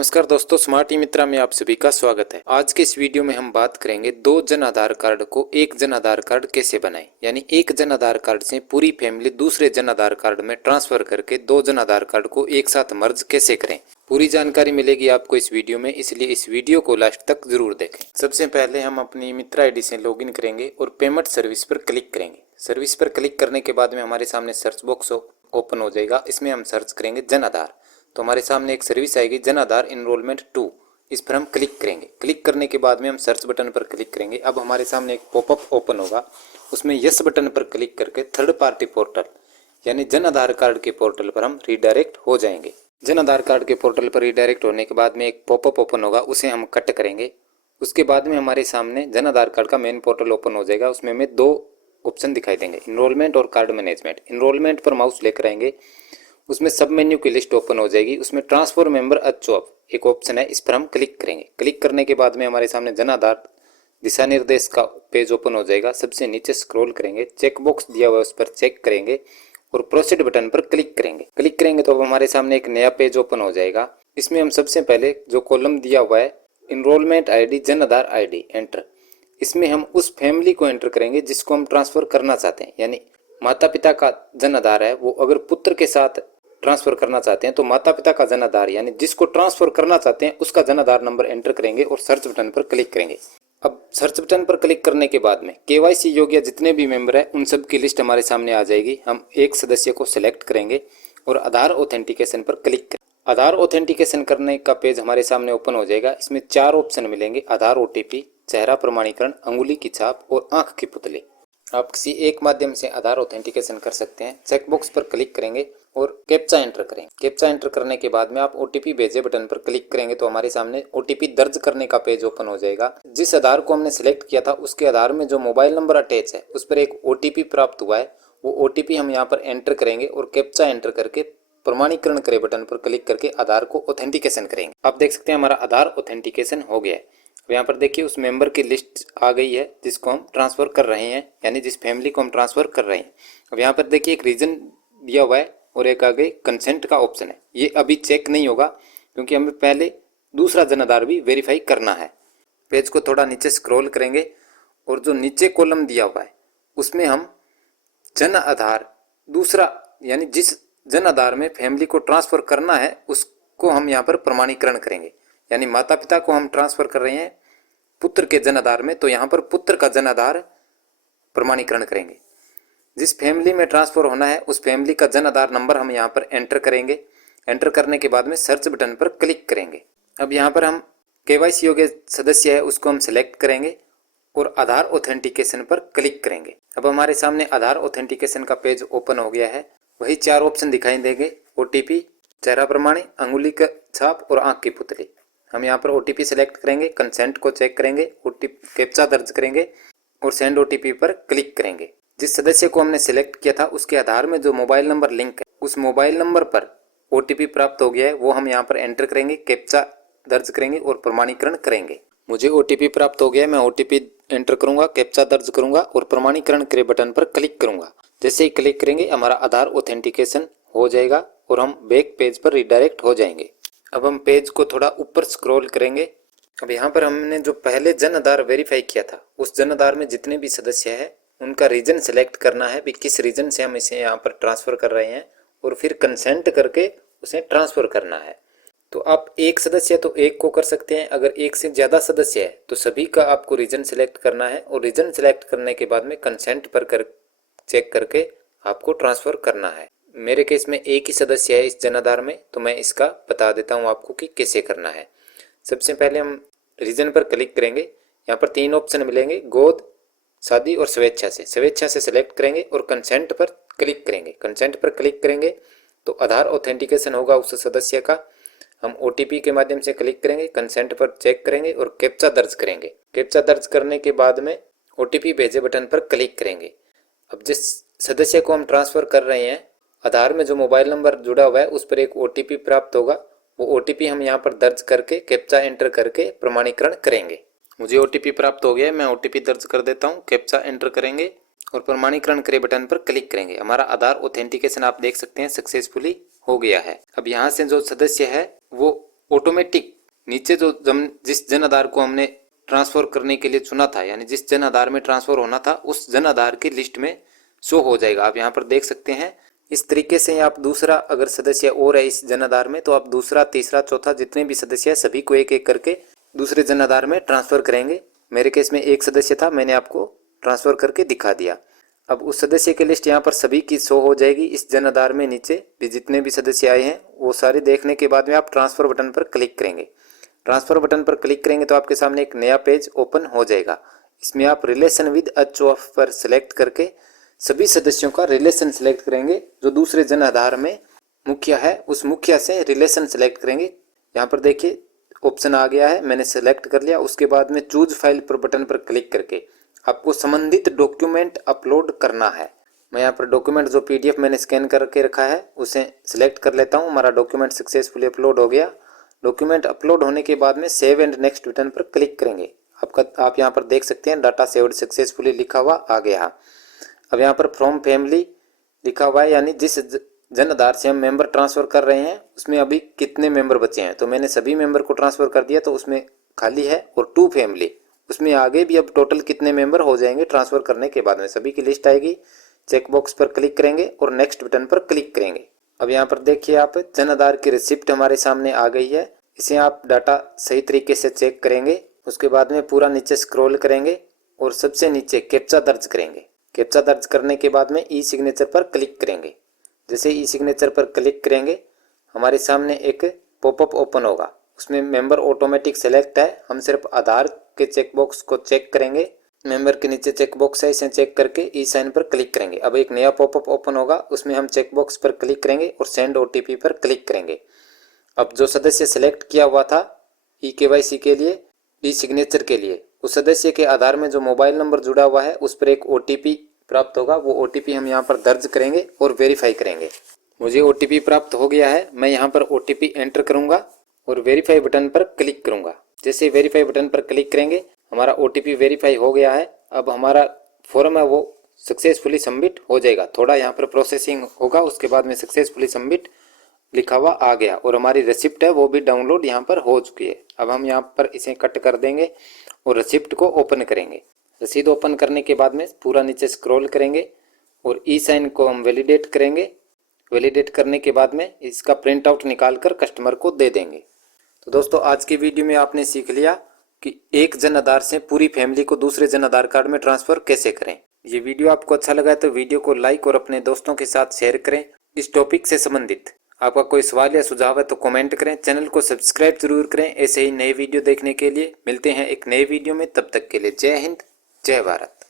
नमस्कार दोस्तों, स्मार्ट ई मित्रा में आप सभी का स्वागत है। आज के इस वीडियो में हम बात करेंगे दो जन आधार कार्ड को एक जन आधार कार्ड कैसे बनाएं, यानी एक जन आधार कार्ड से पूरी फैमिली दूसरे जन आधार कार्ड में ट्रांसफर करके दो जन आधार कार्ड को एक साथ मर्ज कैसे करें। पूरी जानकारी मिलेगी आपको इस वीडियो में, इसलिए इस वीडियो को लास्ट तक जरूर देखें। सबसे पहले हम अपनी मित्रा आईडी से लॉगिन करेंगे और पेमेंट सर्विस पर क्लिक करेंगे। सर्विस पर क्लिक करने के बाद में हमारे सामने सर्च बॉक्स ओपन हो जाएगा। इसमें हम सर्च करेंगे जन आधार, तो हमारे सामने एक सर्विस आएगी जन आधार इनरोलमेंट 2। इस पर हम क्लिक करेंगे। क्लिक करने के बाद में हम सर्च बटन पर क्लिक करेंगे। अब हमारे सामने एक पॉपअप ओपन होगा, उसमें यस बटन पर क्लिक करके थर्ड पार्टी पोर्टल यानी जन आधार कार्ड के पोर्टल पर हम रीडायरेक्ट हो जाएंगे। जन आधार कार्ड के पोर्टल पर रीडायरेक्ट होने के बाद में एक पॉपअप ओपन होगा, उसे हम कट करेंगे। उसके बाद में हमारे सामने जन आधार कार्ड का मेन पोर्टल ओपन हो जाएगा। उसमें हमें दो ऑप्शन दिखाई देंगे, इनरोलमेंट और कार्ड मैनेजमेंट। इनरोलमेंट पर माउस लेकर आएंगे, उसमें सब मेन्यू की लिस्ट ओपन हो जाएगी। उसमें ट्रांसफर मेंबर अचॉप एक ऑप्शन है, इस पर हम क्लिक करेंगे। क्लिक करने के बाद में हमारे सामने जन आधार दिशा निर्देश का पेज ओपन हो जाएगा। सबसे नीचे स्क्रॉल करेंगे, चेक बॉक्स दिया हुआ है उस पर चेक करेंगे और प्रोसीड बटन पर क्लिक करेंगे। क्लिक करेंगे तो अब हमारे सामने एक नया पेज ओपन हो जाएगा। इसमें हम सबसे पहले जो कॉलम दिया हुआ है enrolment ID Jan Aadhaar ID enter, इसमें हम उस फैमिली को एंटर करेंगे जिसको हम ट्रांसफर करना चाहते हैं। यानी माता पिता का जन आधार है, वो अगर पुत्र के साथ ट्रांसफर करना चाहते हैं तो माता पिता का जन आधार यानी जिसको ट्रांसफर करना चाहते हैं उसका जन आधार नंबर एंटर करेंगे और सर्च बटन पर क्लिक करेंगे। अब सर्च बटन पर क्लिक करने के बाद में केवाईसी योग्य जितने भी मेंबर हैं उन सब की लिस्ट हमारे सामने आ जाएगी। हम एक सदस्य को सिलेक्ट करेंगे और आधार ऑथेंटिकेशन पर क्लिक करें। आधार ऑथेंटिकेशन करने का पेज हमारे सामने ओपन हो जाएगा। इसमें चार ऑप्शन मिलेंगे, आधार ओटीपी, चेहरा प्रमाणीकरण, अंगुली की छाप और आंख की पुतली। आप किसी एक माध्यम से आधार ऑथेंटिकेशन कर सकते हैं। चेकबॉक्स पर क्लिक करेंगे और कैप्चा एंटर करें। कैप्चा एंटर करने के बाद में आप ओटीपी भेजे बटन पर क्लिक करेंगे तो हमारे सामने ओटीपी दर्ज करने का पेज ओपन हो जाएगा। जिस आधार को हमने सिलेक्ट किया था उसके आधार में जो मोबाइल नंबर अटैच है उस पर एक ओटीपी प्राप्त हुआ है, वो ओटीपी हम यहाँ पर एंटर करेंगे और कैप्चा एंटर करके प्रमाणीकरण करें बटन पर क्लिक करके आधार को ऑथेंटिकेशन करेंगे। आप देख सकते हैं हमारा आधार ऑथेंटिकेशन हो गया है। यहाँ पर देखिए उस मेंबर की लिस्ट आ गई है जिसको हम ट्रांसफर कर रहे हैं, यानी जिस फैमिली को हम ट्रांसफर कर रहे हैं। अब यहाँ पर देखिए एक रीजन दिया हुआ है और एक आगे कंसेंट का ऑप्शन है। ये अभी चेक नहीं होगा क्योंकि हमें पहले दूसरा जन आधार भी वेरीफाई करना है। पेज को थोड़ा नीचे स्क्रॉल करेंगे और जो नीचे कॉलम दिया हुआ है उसमें हम जन आधार दूसरा यानी जिस जन आधार में फैमिली को ट्रांसफर करना है उसको हम यहाँ पर प्रमाणीकरण करेंगे। यानी माता पिता को हम ट्रांसफर कर रहे हैं पुत्र के जन आधार में, तो यहाँ पर पुत्र का जन आधार प्रमाणीकरण करेंगे। जिस फैमिली में ट्रांसफर होना है उस फैमिली का जन आधार नंबर हम यहाँ पर एंटर करेंगे। एंटर करने के बाद में सर्च बटन पर क्लिक करेंगे। अब यहाँ पर हम केवाईसी योग्य सदस्य है उसको हम सिलेक्ट करेंगे और आधार ऑथेंटिकेशन पर क्लिक करेंगे। अब हमारे सामने आधार ऑथेंटिकेशन का पेज ओपन हो गया है। वही चार ऑप्शन दिखाई देंगे, ओटीपी, चेहरा प्रमाणी, अंगुली का छाप और आंख की पुतली। हम यहाँ पर ओटीपी सेलेक्ट करेंगे, कंसेंट को चेक करेंगे, ओटीपी कैप्चा दर्ज करेंगे और सेंड ओटीपी पर क्लिक करेंगे। जिस सदस्य को हमने सिलेक्ट किया था उसके आधार में जो मोबाइल नंबर लिंक है उस मोबाइल नंबर पर ओटीपी प्राप्त हो गया है, वो हम यहाँ पर एंटर करेंगे, कैप्चा दर्ज करेंगे और प्रमाणीकरण करेंगे। मुझे ओटीपी प्राप्त हो गया है, मैं ओटीपी एंटर करूंगा, कैप्चा दर्ज करूंगा और प्रमाणीकरण करे बटन पर क्लिक करूंगा। जैसे ही क्लिक करेंगे हमारा आधार ऑथेंटिकेशन हो जाएगा और हम बैक पेज पर रिडायरेक्ट हो जाएंगे। अब हम पेज को थोड़ा ऊपर स्क्रॉल करेंगे। अब यहाँ पर हमने जो पहले जन आधार वेरीफाई किया था उस जन आधार में जितने भी सदस्य हैं उनका रीजन सेलेक्ट करना है भी किस रीजन से हम इसे यहाँ पर ट्रांसफर कर रहे हैं और फिर कंसेंट करके उसे ट्रांसफर करना है। तो आप एक सदस्य तो एक को कर सकते हैं, अगर एक से ज़्यादा सदस्य है तो सभी का आपको रीजन सेलेक्ट करना है और रीजन सेलेक्ट करने के बाद में कंसेंट पर चेक करके आपको ट्रांसफर करना है। मेरे केस में एक ही सदस्य है इस जन आधार में, तो मैं इसका बता देता हूँ आपको कि कैसे करना है। सबसे पहले हम रीजन पर क्लिक करेंगे। यहाँ पर तीन ऑप्शन मिलेंगे, गोद, शादी और स्वेच्छा से। स्वेच्छा से सिलेक्ट करेंगे और कंसेंट पर क्लिक करेंगे। कंसेंट पर क्लिक करेंगे तो आधार ऑथेंटिकेशन होगा उस सदस्य का। हम ओटीपी के माध्यम से क्लिक करेंगे, कंसेंट पर चेक करेंगे और कैप्चा दर्ज करेंगे। कैप्चा दर्ज करने के बाद में ओटीपी भेजे बटन पर क्लिक करेंगे। अब जिस सदस्य को हम ट्रांसफर कर रहे हैं आधार में जो मोबाइल नंबर जुड़ा हुआ है उस पर एक ओटीपी प्राप्त होगा, वो ओटीपी हम यहाँ पर दर्ज करके कैप्चा एंटर करके प्रमाणीकरण करेंगे। मुझे ओटीपी प्राप्त हो गया है, मैं ओटीपी दर्ज कर देता हूँ, कैप्चा एंटर करेंगे और प्रमाणीकरण करे बटन पर क्लिक करेंगे। हमारा आधार ऑथेंटिकेशन आप देख सकते हैं सक्सेसफुली हो गया है। अब यहाँ से जो सदस्य है वो ऑटोमेटिक नीचे जो जिस जन आधार को हमने ट्रांसफर करने के लिए चुना था, यानी जिस जन आधार में ट्रांसफर होना था, उस जन आधार की लिस्ट में शो हो जाएगा। आप यहाँ पर देख सकते हैं। इस तरीके से आप दूसरा अगर सदस्य और है इस जन आधार में, तो आप दूसरा, तीसरा, चौथा जितने भी सदस्य है सभी को एक एक करके दूसरे जन आधार में ट्रांसफर करेंगे। मेरे केस में एक सदस्य था, मैंने आपको ट्रांसफर करके दिखा दिया। अब उस सदस्य की लिस्ट यहाँ पर सभी की शो हो जाएगी इस जन आधार में। नीचे भी जितने भी सदस्य आए हैं वो सारे देखने के बाद में आप ट्रांसफर बटन पर क्लिक करेंगे। ट्रांसफर बटन पर क्लिक करेंगे तो आपके सामने एक नया पेज ओपन हो जाएगा। इसमें आप रिलेशन विद HOF पर सिलेक्ट करके सभी सदस्यों का रिलेशन सिलेक्ट करेंगे। जो दूसरे जन आधार में मुखिया है उस मुखिया से रिलेशन सिलेक्ट करेंगे। यहाँ पर देखिए ऑप्शन आ गया है, मैंने सेलेक्ट कर लिया। उसके बाद में चूज फाइल पर बटन पर क्लिक करके आपको संबंधित डॉक्यूमेंट अपलोड करना है। मैं यहाँ पर डॉक्यूमेंट जो PDF मैंने स्कैन करके रखा है उसे सिलेक्ट कर लेता हूँ। हमारा डॉक्यूमेंट सक्सेसफुली अपलोड हो गया। डॉक्यूमेंट अपलोड होने के बाद में सेव एंड नेक्स्ट बटन पर क्लिक करेंगे। आप यहाँ पर देख सकते हैं डाटा सेव्ड सक्सेसफुली लिखा हुआ आ गया। अब यहाँ पर फ्रॉम फैमिली लिखा हुआ है, यानी जिस जन आधार से हम मेंबर ट्रांसफर कर रहे हैं उसमें अभी कितने मेंबर बचे हैं। तो मैंने सभी मेंबर को ट्रांसफर कर दिया, तो उसमें खाली है। और टू फैमिली, उसमें आगे भी अब टोटल कितने मेंबर हो जाएंगे ट्रांसफर करने के बाद में, सभी की लिस्ट आएगी। चेक बॉक्स पर क्लिक करेंगे और नेक्स्ट बटन पर क्लिक करेंगे। अब यहाँ पर देखिए आप जन आधार की रिसिप्ट हमारे सामने आ गई है। इसे आप डाटा सही तरीके से चेक करेंगे। उसके बाद में पूरा नीचे स्क्रॉल करेंगे और सबसे नीचे कैप्चा दर्ज करेंगे। कैप्चा दर्ज करने के बाद में ई सिग्नेचर पर क्लिक करेंगे। जैसे ई सिग्नेचर पर क्लिक करेंगे हमारे सामने एक पॉपअप ओपन होगा। उसमें मेंबर ऑटोमेटिक सेलेक्ट है। हम सिर्फ आधार के चेक बॉक्स को चेक करेंगे। मेंबर के नीचे चेक बॉक्स है, इसे चेक करके ई साइन पर क्लिक करेंगे। अब एक नया पॉपअप ओपन होगा, उसमें हम चेक बॉक्स पर क्लिक करेंगे और सेंड OTP पर क्लिक करेंगे। अब जो सदस्य सेलेक्ट किया हुआ था EKYC के लिए, ई सिग्नेचर के लिए, उस सदस्य के आधार में जो मोबाइल नंबर जुड़ा हुआ है उस पर एक OTP प्राप्त होगा। वो OTP हम यहाँ पर दर्ज करेंगे और वेरीफाई करेंगे। मुझे OTP प्राप्त हो गया है। मैं यहाँ पर OTP एंटर करूँगा और वेरीफाई बटन पर क्लिक करूँगा। जैसे वेरीफाई बटन पर क्लिक करेंगे हमारा OTP वेरीफाई हो गया है। अब हमारा फॉर्म है वो सक्सेसफुली सबमिट हो जाएगा। थोड़ा यहाँ पर प्रोसेसिंग होगा, उसके बाद में सक्सेसफुली सबमिट लिखा हुआ आ गया और हमारी रिसिप्ट है वो भी डाउनलोड यहाँ पर हो चुकी है। अब हम यहाँ पर इसे कट कर देंगे और रिसिप्ट को ओपन करेंगे। रसीद ओपन करने के बाद में पूरा नीचे स्क्रॉल करेंगे और ई साइन को हम वैलिडेट करेंगे। वैलिडेट करने के बाद में इसका प्रिंट आउट निकाल कर कस्टमर को दे देंगे। तो दोस्तों आज की वीडियो में आपने सीख लिया कि एक जन आधार से पूरी फैमिली को दूसरे जन आधार कार्ड में ट्रांसफर कैसे करें। ये वीडियो आपको अच्छा लगा है तो वीडियो को लाइक और अपने दोस्तों के साथ शेयर करें। इस टॉपिक से संबंधित आपका कोई सवाल या सुझाव है तो कमेंट करें। चैनल को सब्सक्राइब जरूर करें। ऐसे ही नए वीडियो देखने के लिए मिलते हैं एक नए वीडियो में। तब तक के लिए जय हिंद, जय भारत।